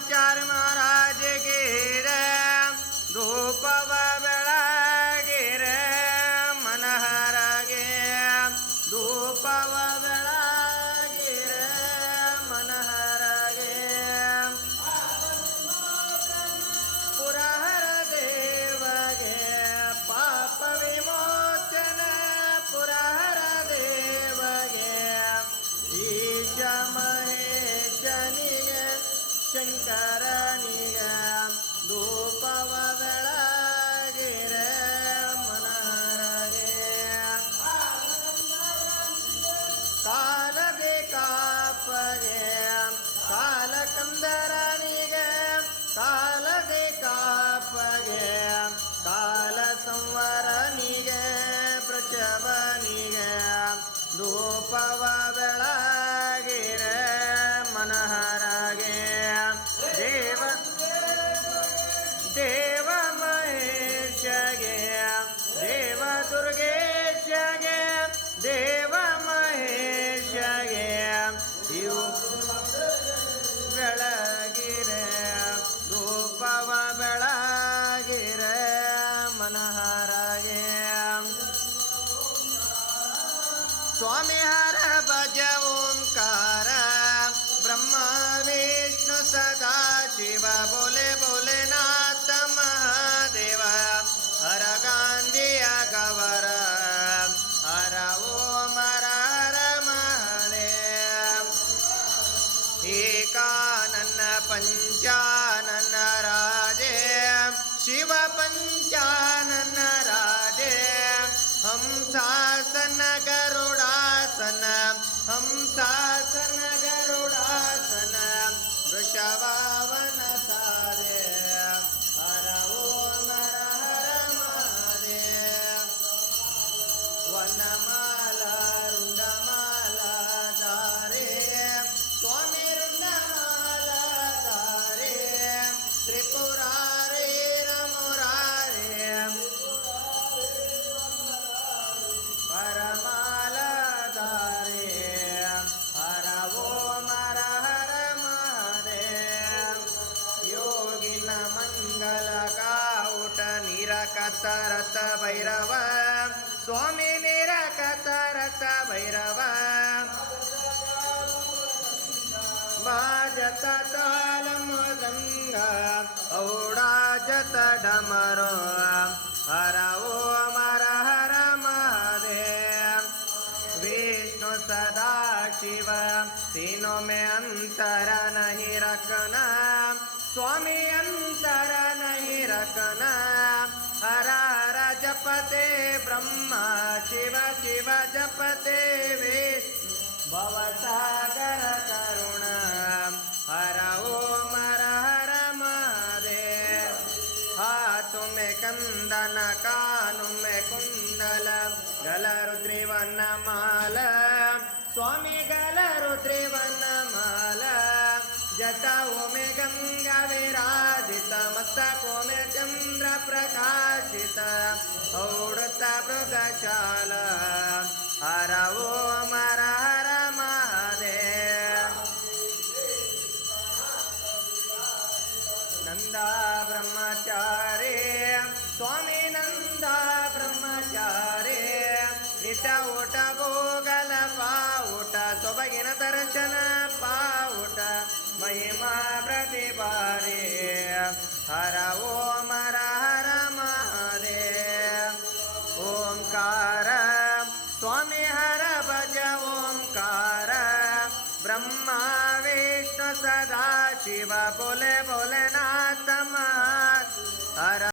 ब्रह्मचारी महाराज गिर धूपव बेळगिर मनहरगे धूपव बेळगिर मनहरगे पुरहर देवगे पाप विमोचन पुरहर देवगे ईश महेशनिगे शंकरनिगे धूपव बेळगिर मनहरगे कालगे कापगे कालकंदरनिगे कालगे कापगे काल संवरनिगे प्रचवनिगे धूपव बेळगिर मनहरगे देव देव महेशगे देव दुर्गेशगे देव महेशगे ಇವು ಬೆಳಗಿರೆ ಧೂಪವ ಬೆಳಗಿರೆ ಮನಹರಗೆ ಸ್ವಾಮಿ ಹರ ಭಜ ಓಂಕಾರ ಬ್ರಹ್ಮ ವಿಷ್ಣು ಸದಾ ಶಿವ ಬೋಲೆ ಭೋಲೆನಾಥ ಮಹಾದೇವ ಹರ ಗಾಂಧಿಯ ಗವರ ಹರ ಓಂ ಹರ ಹರ ಮಹಾದೇವ ಏಕಾನನ್ನ ಪಂಚಾನನ ರಾಜೇ ಶಿವ ಪಂಚಾನನ ರಾಜೇ ಹಂಸಾಸನ ಗರುಡಾಸನ ಹಂಸಾಸನ ಗರುಡಾಸನ ವೃಷಭಾವನ ಸಾರೆ ಹರ ಓಂ ಹರ ಹರ ಮಹಾದೇವ ವನಮಾಲ ರುಂಡಮಾಲ ಧಾರೆ ಸ್ವಾಮಿ ರುಂಡಮಾಲ ಧಾರೆ ತ್ರಿಪುರಾರೇ ನಮುರಾರೇ ಪರಮಾಲ ಧಾರೆ ಹರ ಓಂ ಹರ ಹರ ಮಹಾದೇವ ಯೋಗಿನ ಮಂಗಲ ಕಾವುಟ ನಿರಕತ ರಥ ಭೈರವ ಸ್ವಾಮಿ ನಿರಕತ ರಥ ಭೈರವ ಬಾಜತ ತಾಲ ಮೃದಂಗ ಔಡಾಜತ ಡಮರೋ ಹರ ಓಂ ಹರ ಹರ ಮಹಾದೇವ विष्णु सदा शिव तीनों में अंतर नहीं रखना स्वामी अंतर नहीं रखना हर हर जपते ब्रह्मा शिव शिव जपते विष्णु भवसागर करुण हर ओम हर हर महादेव हाथों में कंदन कानों में कुंडल गलरु त्रिवर्ण माल स्वामी गलरु त्रिवर्ण माल जटाओं में गंगा विराजित मस्तकों में चंद्र प्रकाशित औड़त मृगशाल हर ओम हर हर महादेव नंदा ब्रह्मचारी स्वामी नंदा ब्रह्मचारी ನಿಟ ಊಟ ಭೋಗಲ ಪಾವುಟ ಸೊಬಗಿನ ದರ್ಶನ ಪಾವುಟ ಮಹಿಮಾ ಪ್ರತಿಭಾರಿ ಹರ ಓಂ ಹರ ಹರ ಮಹಾದೇವ ಓಂಕಾರ ಸ್ವಾಮಿ ಹರ ಭಜ ಓಂಕಾರ ಬ್ರಹ್ಮ ವಿಷ್ಣು ಸದಾ ಶಿವ ಬೋಲೆ ಭೋಲೆನಾಥ ಹರ